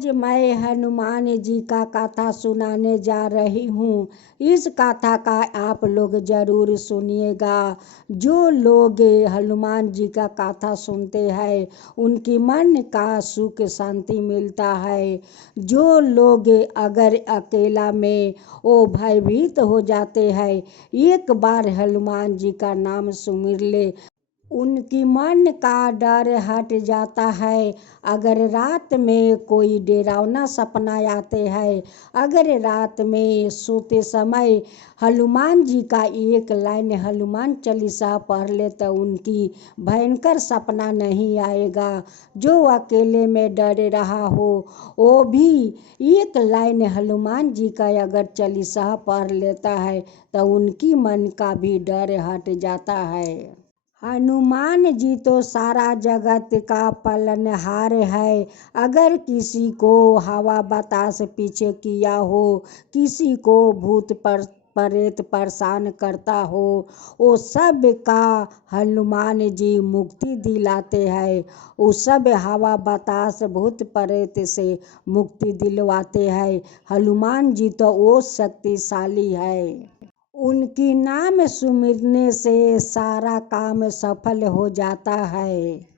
आज मैं हनुमान जी का कथा सुनाने जा रही हूँ। इस कथा का आप लोग जरूर सुनिएगा। जो लोग हनुमान जी का कथा सुनते हैं उनकी मन का सुख शांति मिलता है। जो लोग अगर अकेला में वो भयभीत हो जाते हैं, एक बार हनुमान जी का नाम सुमिर ले, उनकी मन का डर हट जाता है। अगर रात में कोई डरावना सपना आते हैं, अगर रात में सोते समय हनुमान जी का एक लाइन हनुमान चालीसा पढ़ ले तो उनकी भयंकर सपना नहीं आएगा। जो अकेले में डर रहा हो वो भी एक लाइन हनुमान जी का अगर चालीसा पढ़ लेता है तो उनकी मन का भी डर हट जाता है। हनुमान जी तो सारा जगत का पालनहार है। अगर किसी को हवा बतास पीछे किया हो, किसी को भूत प्रेत परेशान करता हो, वो सब का हनुमान जी मुक्ति दिलाते हैं। वो सब हवा बतास भूत प्रेत से मुक्ति दिलवाते हैं। हनुमान जी तो वो शक्तिशाली है। उनकी नाम सुमिरने से सारा काम सफल हो जाता है।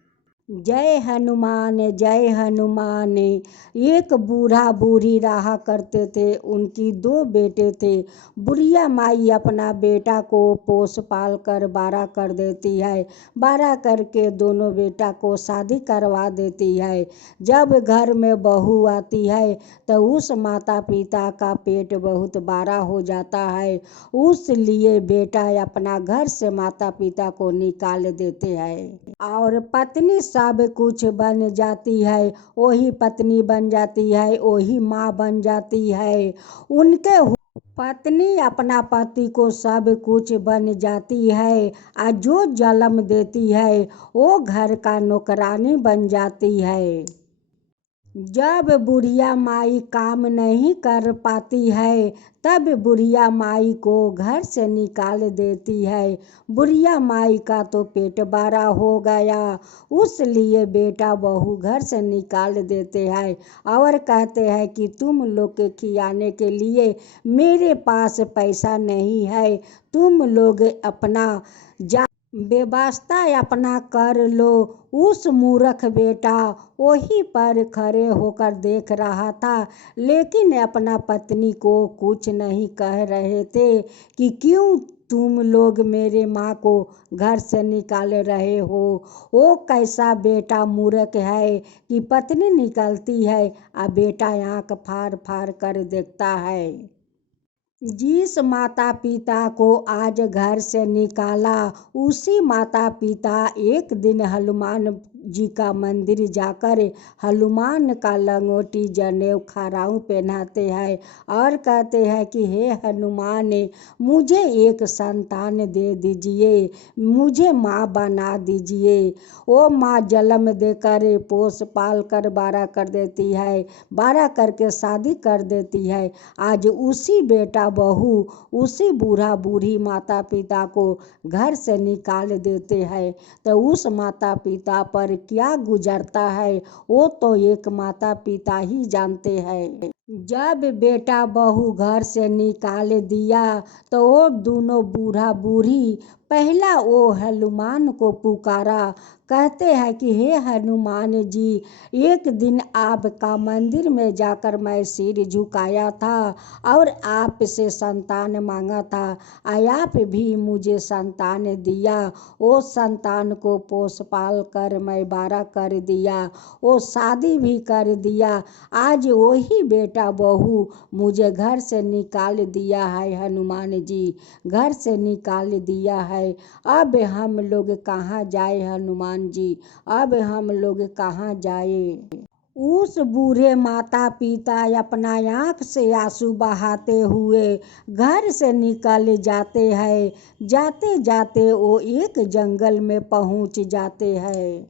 जय हनुमान जय हनुमान। एक बूढ़ा बूढ़ी रहा करते थे। उनकी दो बेटे थे। बुढ़िया माई अपना बेटा को पोस पाल कर बड़ा कर देती है। बड़ा करके दोनों बेटा को शादी करवा देती है। जब घर में बहू आती है तो उस माता पिता का पेट बहुत बड़ा हो जाता है। उस लिए बेटा अपना घर से माता पिता को निकाल देते हैं और पत्नी सब कुछ बन जाती है। वही पत्नी बन जाती है, वही माँ बन जाती है। उनके पत्नी अपना पति को सब कुछ बन जाती है और जो जन्म देती है वो घर का नौकरानी बन जाती है। जब बुढ़िया माई काम नहीं कर पाती है तब बुढ़िया माई को घर से निकाल देती है। बुढ़िया माई का तो पेट बड़ा हो गया, उसलिए बेटा बहू घर से निकाल देते हैं और कहते हैं कि तुम लोग के खिलाने के लिए मेरे पास पैसा नहीं है, तुम लोग अपना व्यवस्था अपना कर लो। उस मूर्ख बेटा वहीं पर खड़े होकर देख रहा था, लेकिन अपना पत्नी को कुछ नहीं कह रहे थे कि क्यों तुम लोग मेरे माँ को घर से निकाल रहे हो। वो कैसा बेटा मूर्ख है कि पत्नी निकलती है और बेटा आँख फाड़ फाड़ कर देखता है। जिस माता पिता को आज घर से निकाला उसी माता पिता एक दिन हनुमान जी का मंदिर जाकर हनुमान का लंगोटी जनेऊ खड़ाऊ पहनाते हैं और कहते हैं कि हे हनुमान, मुझे एक संतान दे दीजिए, मुझे माँ बना दीजिए। वो माँ जन्म देकर पोस पाल कर बड़ा कर देती है, बड़ा करके शादी कर देती है। आज उसी बेटा बहू उसी बूढ़ा बूढ़ी माता पिता को घर से निकाल देते हैं तो उस माता पिता पर क्या गुजरता है वो तो एक माता पिता ही जानते हैं। जब बेटा बहू घर से निकाल दिया तो वो दोनों बूढ़ा बूढ़ी पहला वो हनुमान को पुकारा। कहते हैं कि हे हनुमान जी, एक दिन आपका मंदिर में जाकर मैं सिर झुकाया था और आपसे संतान मांगा था, आप भी मुझे संतान दिया। वो संतान को पोस पाल कर मैं बड़ा कर दिया, वो शादी भी कर दिया। आज वही बेटा बहू मुझे घर से निकाल दिया है, हनुमान जी घर से निकाल दिया है। अब हम लोग कहाँ जाए हनुमान जी, अब हम लोग कहाँ जाए। उस बूढ़े माता पिता अपना आँख से आंसू बहाते हुए घर से निकल जाते हैं। जाते जाते वो एक जंगल में पहुँच जाते हैं।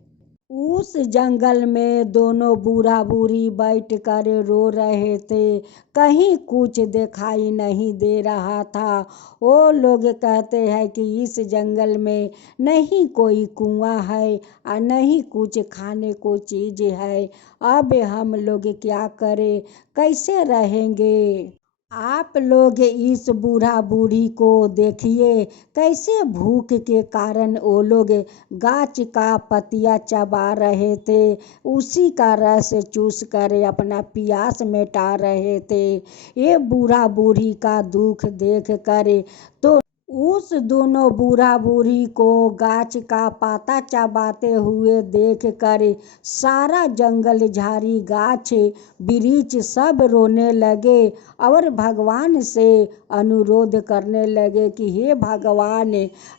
उस जंगल में दोनों बूढ़ा बूढ़ी बैठ कर रो रहे थे। कहीं कुछ दिखाई नहीं दे रहा था। वो लोग कहते हैं कि इस जंगल में नहीं कोई कुआं है और नहीं कुछ खाने को चीज़ है। अब हम लोग क्या करें, कैसे रहेंगे। आप लोग इस बूढ़ा बूढ़ी को देखिए, कैसे भूख के कारण वो लोग गाछ का पतिया चबा रहे थे, उसी का रस चूस कर अपना प्यास मिटा रहे थे। ये बूढ़ा बूढ़ी का दुख देख कर तो उस दोनों बूढ़ा बूढ़ी को गाछ का पाता चबाते हुए देख कर सारा जंगल झाड़ी गाछ वृक्ष सब रोने लगे और भगवान से अनुरोध करने लगे कि हे भगवान,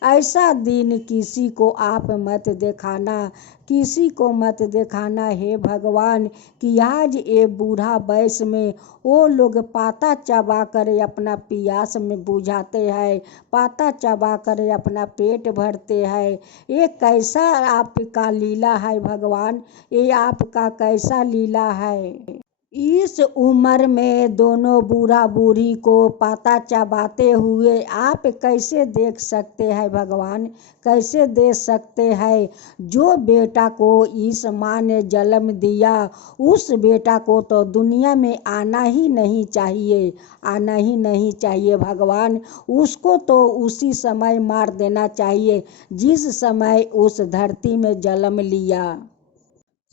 ऐसा दिन किसी को आप मत दिखाना, किसी को मत दिखाना हे भगवान, कि आज ये बूढ़ा वयस में वो लोग पाता चबा कर अपना प्यास में बुझाते हैं, पाता चबा कर अपना पेट भरते हैं। ये कैसा आपका लीला है भगवान, ये आपका कैसा लीला है। इस उम्र में दोनों बूढ़ा बूढ़ी को पाता चबाते हुए आप कैसे देख सकते हैं भगवान, कैसे देख सकते हैं। जो बेटा को इस माँ ने जन्म दिया, उस बेटा को तो दुनिया में आना ही नहीं चाहिए, आना ही नहीं चाहिए भगवान। उसको तो उसी समय मार देना चाहिए जिस समय उस धरती में जन्म लिया।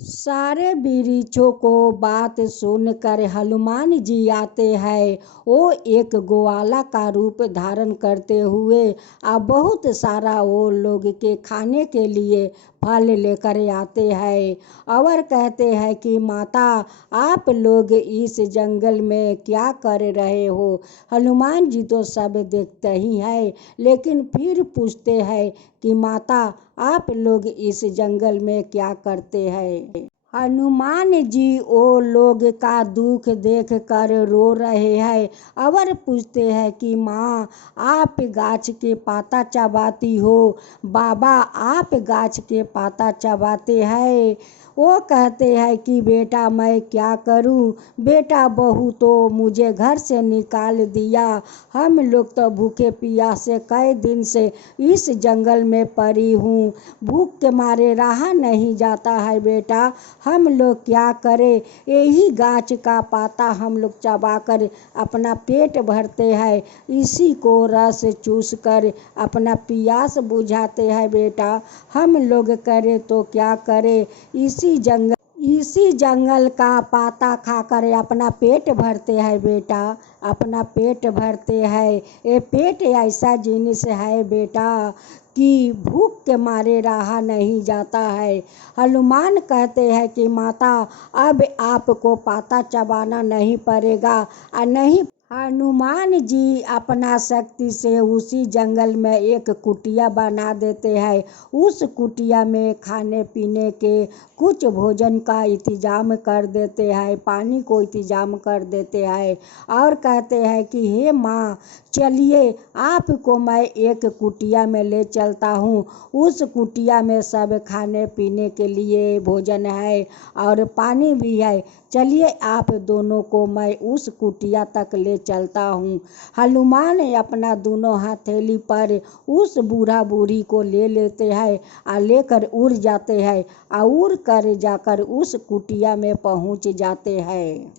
सारे वृक्षों को बात सुनकर हनुमान जी आते हैं। वो एक ग्वाला का रूप धारण करते हुए बहुत सारा वो लोग के खाने के लिए फल लेकर आते हैं और कहते हैं कि माता, आप लोग इस जंगल में क्या कर रहे हो। हनुमान जी तो सब देखते ही हैं, लेकिन फिर पूछते हैं कि माता, आप लोग इस जंगल में क्या करते हैं। हनुमान जी वो लोग का दुख देख कर रो रहे हैं और पूछते हैं कि माँ, आप गाछ के पाता चबाती हो, बाबा आप गाछ के पाता चबाते हैं। वो कहते हैं कि बेटा मैं क्या करूं, बेटा बहू तो मुझे घर से निकाल दिया, हम लोग तो भूखे प्यासे कई दिन से इस जंगल में पड़ी हूँ, भूख के मारे रहा नहीं जाता है बेटा, हम लोग क्या करें। यही गाछ का पाता हम लोग चबा कर अपना पेट भरते हैं, इसी को रस चूस कर अपना प्यास बुझाते हैं बेटा, हम लोग करें तो क्या करें। इसी जंगल का पाता खाकर अपना पेट भरते हैं बेटा, अपना पेट भरते हैं। ये पेट ऐसा जिनिस है बेटा कि भूख के मारे रहा नहीं जाता है। हनुमान कहते हैं कि माता, अब आपको पाता चबाना नहीं पड़ेगा और नहीं। हनुमान जी अपना शक्ति से उसी जंगल में एक कुटिया बना देते हैं। उस कुटिया में खाने पीने के कुछ भोजन का इंतजाम कर देते हैं, पानी को इंतजाम कर देते हैं और कहते हैं कि हे माँ, चलिए आपको मैं एक कुटिया में ले चलता हूँ। उस कुटिया में सब खाने पीने के लिए भोजन है और पानी भी है, चलिए आप दोनों को मैं उस कुटिया तक ले चलता हूँ। हनुमान अपना दोनों हथेली पर उस बूढ़ा बूढ़ी को ले लेते हैं और लेकर उड़ जाते हैं और उड़ कर जाकर उस कुटिया में पहुँच जाते हैं।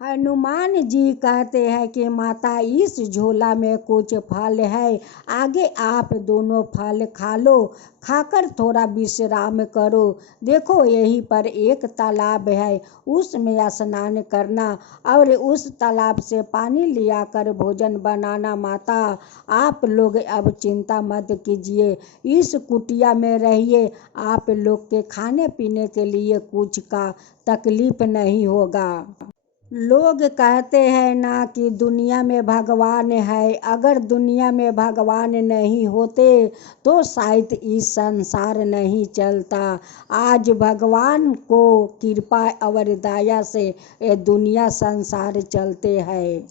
हनुमान जी कहते हैं कि माता, इस झोला में कुछ फल है, आगे आप दोनों फल खा लो, खाकर थोड़ा विश्राम करो। देखो यहीं पर एक तालाब है, उसमें स्नान करना और उस तालाब से पानी लिया कर भोजन बनाना। माता, आप लोग अब चिंता मत कीजिए, इस कुटिया में रहिए, आप लोग के खाने पीने के लिए कुछ का तकलीफ नहीं होगा। लोग कहते हैं ना कि दुनिया में भगवान है, अगर दुनिया में भगवान नहीं होते तो शायद इस संसार नहीं चलता। आज भगवान को कृपा और दया से ये दुनिया संसार चलते हैं।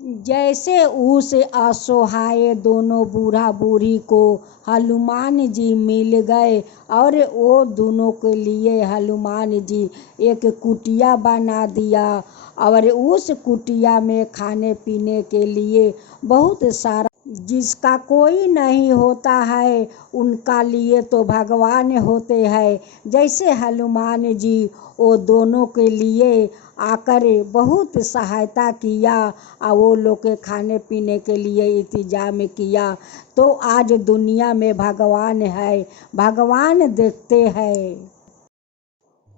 जैसे उस असहाय दोनों बूढ़ा बूढ़ी को हनुमान जी मिल गए और वो दोनों के लिए हनुमान जी एक कुटिया बना दिया और उस कुटिया में खाने पीने के लिए बहुत सारा, जिसका कोई नहीं होता है उनका लिए तो भगवान होते हैं। जैसे हनुमान जी वो दोनों के लिए आकर बहुत सहायता किया और वो लोग के खाने पीने के लिए इंतजाम किया, तो आज दुनिया में भगवान है, भगवान देखते हैं।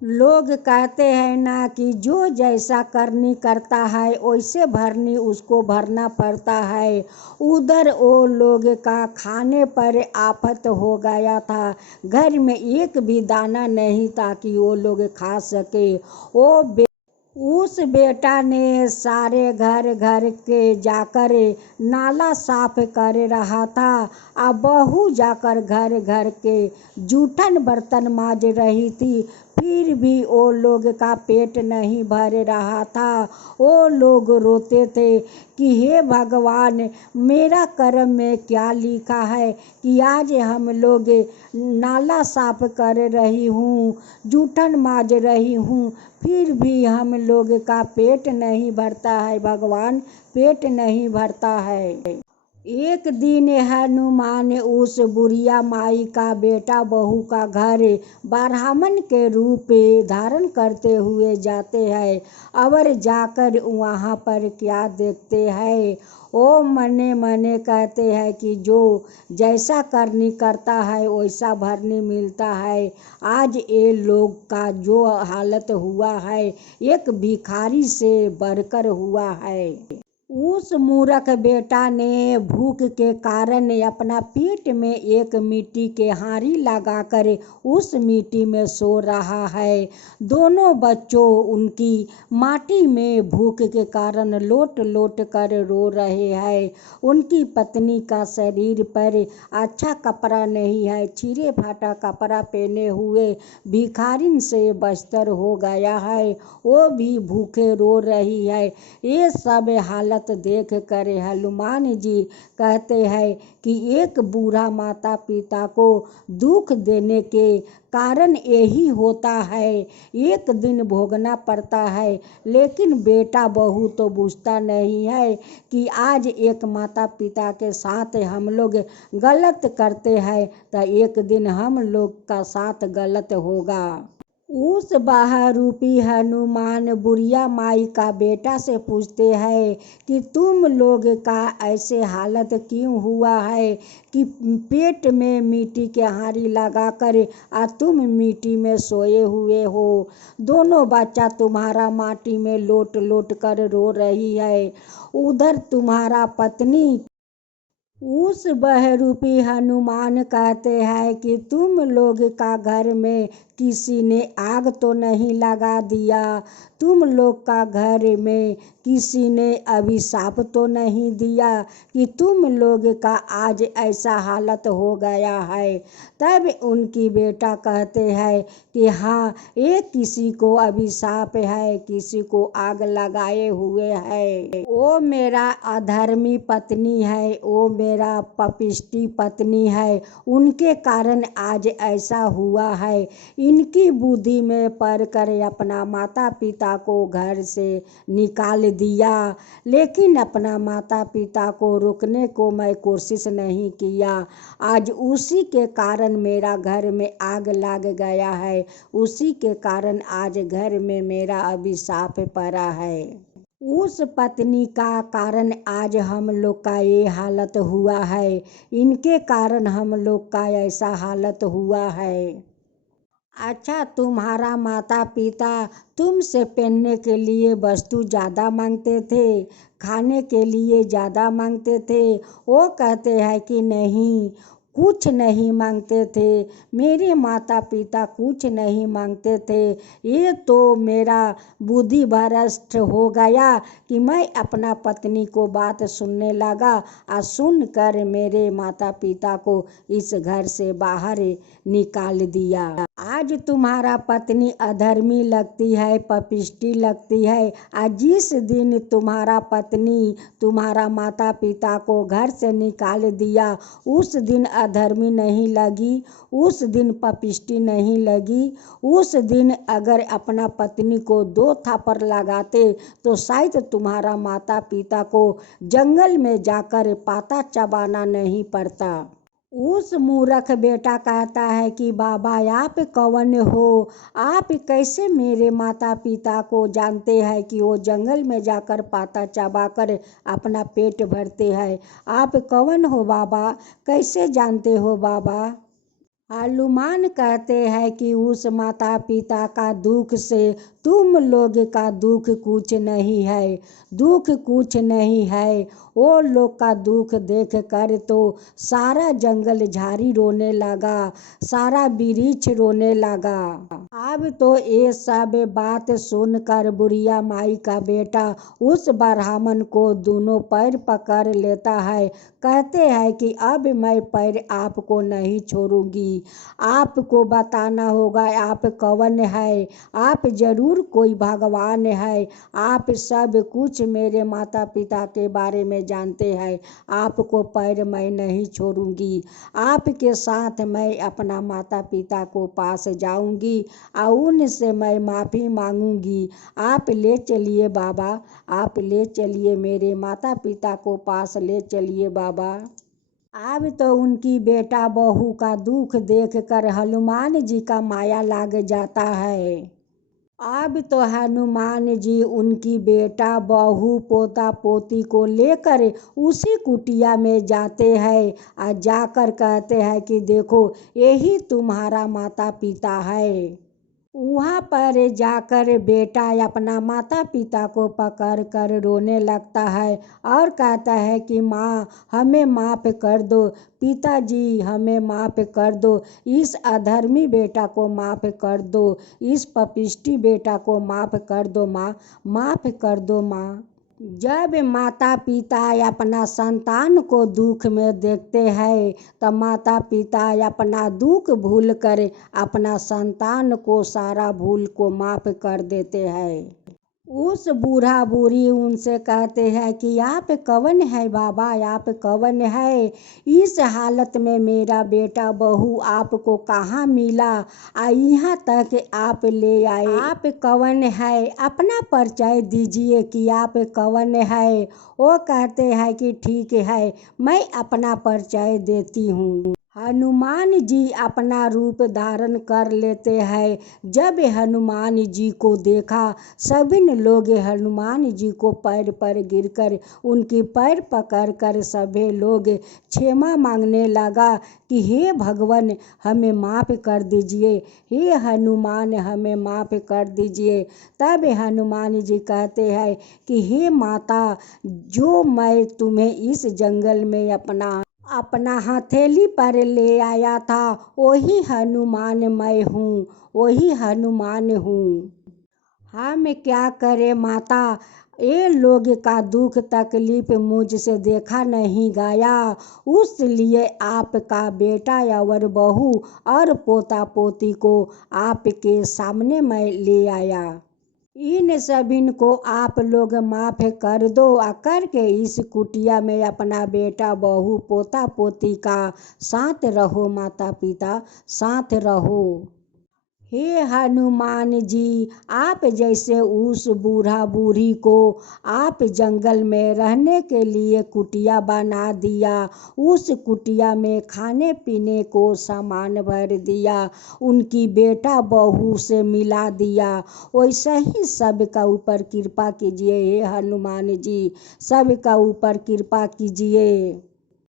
लोग कहते हैं ना कि जो जैसा करनी करता है वैसे भरनी उसको भरना पड़ता है। उधर वो लोग का खाने पर आफत हो गया था, घर में एक भी दाना नहीं था कि वो लोग खा सके। वो उस बेटा ने सारे घर घर के जाकर नाला साफ कर रहा था, और बहू जाकर घर घर के जूठन बर्तन मांज रही थी, फिर भी वो लोग का पेट नहीं भर रहा था। वो लोग रोते थे कि हे भगवान, मेरा कर्म में क्या लिखा है कि आज हम लोग नाला साफ कर रही हूँ, जूठन मांज रही हूँ, फिर भी हम लोग का पेट नहीं भरता है भगवान, पेट नहीं भरता है। एक दिन हनुमान उस बुढ़िया माई का बेटा बहू का घर ब्राह्मण के रूप धारण करते हुए जाते हैं, और जाकर वहाँ पर क्या देखते हैं, वो मने मने कहते हैं कि जो जैसा करनी करता है वैसा भरनी मिलता है। आज ये लोग का जो हालत हुआ है एक भिखारी से बढ़कर हुआ है। उस मूर्ख बेटा ने भूख के कारण अपना पेट में एक मिट्टी के हांडी लगाकर उस मिट्टी में सो रहा है। दोनों बच्चों उनकी माटी में भूख के कारण लोट लोट कर रो रहे हैं। उनकी पत्नी का शरीर पर अच्छा कपड़ा नहीं है, छिरे फाटा कपड़ा पहने हुए भिखारिन से बस्तर हो गया है, वो भी भूखे रो रही है। ये सब हालत देख कर हनुमान जी कहते हैं कि एक बूढ़ा माता पिता को दुख देने के कारण यही होता है, एक दिन भोगना पड़ता है। लेकिन बेटा बहू तो बुझता नहीं है कि आज एक माता पिता के साथ हम लोग गलत करते हैं तो एक दिन हम लोग का साथ गलत होगा। उस बहरूपी हनुमान बुढ़िया माई का बेटा से पूछते हैं कि तुम लोग का ऐसे हालत क्यों हुआ है कि पेट में मिट्टी के हांडी लगाकर तुम मिट्टी में सोए हुए हो। दोनों बच्चा तुम्हारा माटी में लोट लोट कर रो रही है, उधर तुम्हारा पत्नी। उस बहरूपी हनुमान कहते हैं कि तुम लोग का घर में किसी ने आग तो नहीं लगा दिया, तुम लोग का घर में किसी ने अभिशाप तो नहीं दिया कि तुम लोग का आज ऐसा हालत हो गया है। तब उनकी बेटा कहते हैं कि हाँ, ये किसी को अभिशाप है, किसी को आग लगाए हुए है। वो मेरा अधर्मी पत्नी है, वो मेरा पापिष्टी पत्नी है, उनके कारण आज ऐसा हुआ है। इनकी बुद्धि में पड़ कर अपना माता पिता को घर से निकाल दिया, लेकिन अपना माता पिता को रोकने को मैं कोशिश नहीं किया। आज उसी के कारण मेरा घर में आग लग गया है, उसी के कारण आज घर में मेरा अभिशाप पड़ा है। उस पत्नी का कारण आज हम लोग का ये हालत हुआ है, इनके कारण हम लोग का ऐसा हालत हुआ है। अच्छा, तुम्हारा माता पिता तुमसे पहनने के लिए वस्तु ज़्यादा मांगते थे, खाने के लिए ज़्यादा मांगते थे, वो कहते हैं कि नहीं, कुछ नहीं मांगते थे, मेरे माता पिता कुछ नहीं मांगते थे। ये तो मेरा बुद्धि भ्रष्ट हो गया कि मैं अपना पत्नी को बात सुनने लगा और सुनकर मेरे माता पिता को इस घर से बाहर निकाल दिया। आज तुम्हारा पत्नी अधर्मी लगती है, पापिष्टी लगती है। आज जिस दिन तुम्हारा पत्नी तुम्हारा माता पिता को घर से निकाल दिया, उस दिन अधर्मी नहीं लगी, उस दिन पापिष्टी नहीं लगी। उस दिन अगर अपना पत्नी को 2 थप्पड़ लगाते तो शायद तुम्हारा माता पिता को जंगल में जाकर पाता चबाना नहीं पड़ता। उस मूर्ख बेटा कहता है कि बाबा आप कौन हो, आप कैसे मेरे माता पिता को जानते हैं कि वो जंगल में जाकर पाता चबाकर अपना पेट भरते हैं। आप कौन हो बाबा, कैसे जानते हो बाबा। हनुमान कहते हैं कि उस माता पिता का दुख से तुम लोग का दुख कुछ नहीं है, दुख कुछ नहीं है। वो लोग का दुख देख कर तो सारा जंगल झाड़ी रोने लगा, सारा वृक्ष रोने लगा। अब तो ये सब बात सुनकर बुढ़िया माई का बेटा उस ब्राह्मण को दोनों पैर पकड़ लेता है। कहते हैं कि अब मैं पैर आपको नहीं छोड़ूंगी, आपको बताना होगा आप कौन है, आप जरूर कोई भगवान है, आप सब कुछ मेरे माता पिता के बारे में जानते हैं। आपको पैर मैं नहीं छोड़ूंगी, आपके साथ मैं अपना माता पिता को पास जाऊंगी और उनसे मैं माफ़ी मांगूंगी। आप ले चलिए बाबा, आप ले चलिए मेरे माता पिता को पास ले चलिए बाबा। अब तो उनकी बेटा बहू का दुख देखकर हनुमान जी का माया लग जाता है। अब तो हनुमान जी उनकी बेटा बहू पोता पोती को लेकर उसी कुटिया में जाते हैं और जाकर कहते हैं कि देखो यही तुम्हारा माता पिता है। वहाँ पर जाकर बेटा अपना माता पिता को पकड़ कर रोने लगता है और कहता है कि माँ हमें माफ़ कर दो, पिताजी हमें माफ़ कर दो, इस अधर्मी बेटा को माफ़ कर दो, इस पापिष्टी बेटा को माफ़ कर दो माँ, माफ़ कर दो माँ। जब माता पिता अपना संतान को दुख में देखते हैं तब माता पिता अपना दुख भूल कर अपना संतान को सारा भूल को माफ़ कर देते हैं। उस बूढ़ा बूढ़ी उनसे कहते हैं कि आप कौन है बाबा, आप कौन है, इस हालत में मेरा बेटा बहू आपको कहाँ मिला, यहाँ तक आप ले आए, आप कौन है, अपना परिचय दीजिए कि आप कौन है। वो कहते हैं कि ठीक है मैं अपना परिचय देती हूँ। हनुमान जी अपना रूप धारण कर लेते हैं। जब हनुमान जी को देखा सभी लोग हनुमान जी को पैर पर गिरकर उनकी पैर पकड़कर सभी लोग क्षमा मांगने लगा कि हे भगवान हमें माफ़ कर दीजिए, हे हनुमान हमें माफ़ कर दीजिए। तब हनुमान जी कहते हैं कि हे माता, जो मैं तुम्हें इस जंगल में अपना हथेली पर ले आया था वही हनुमान मैं हूँ, वही हनुमान हूँ। हम क्या करें माता, ये लोग का दुख तकलीफ मुझसे देखा नहीं गया, उसलिए आपका बेटा और बहू और पोता पोती को आपके सामने मैं ले आया। इन सभी को आप लोग माफ़ कर दो और करके इस कुटिया में अपना बेटा बहू पोता पोती का साथ रहो, माता पिता साथ रहो। हे हनुमान जी, आप जैसे उस बूढ़ा बूढ़ी को आप जंगल में रहने के लिए कुटिया बना दिया, उस कुटिया में खाने पीने को सामान भर दिया, उनकी बेटा बहू से मिला दिया, वैसे ही सबका ऊपर कृपा कीजिए हे हनुमान जी, सबका ऊपर कृपा कीजिए।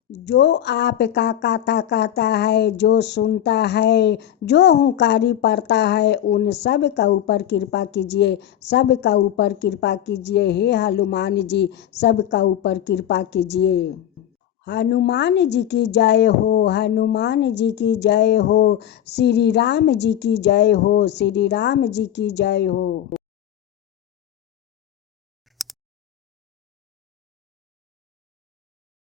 जो आपका कथा कहता है, जो सुनता है, जो हुंकारी पड़ता है, उन सब का ऊपर कृपा कीजिए, सब का ऊपर कृपा कीजिए हे हनुमान जी, सब का ऊपर कृपा कीजिए। हनुमान जी की जय हो, हनुमान जी की जय हो, श्री राम जी की जय हो, श्री राम जी की जय हो।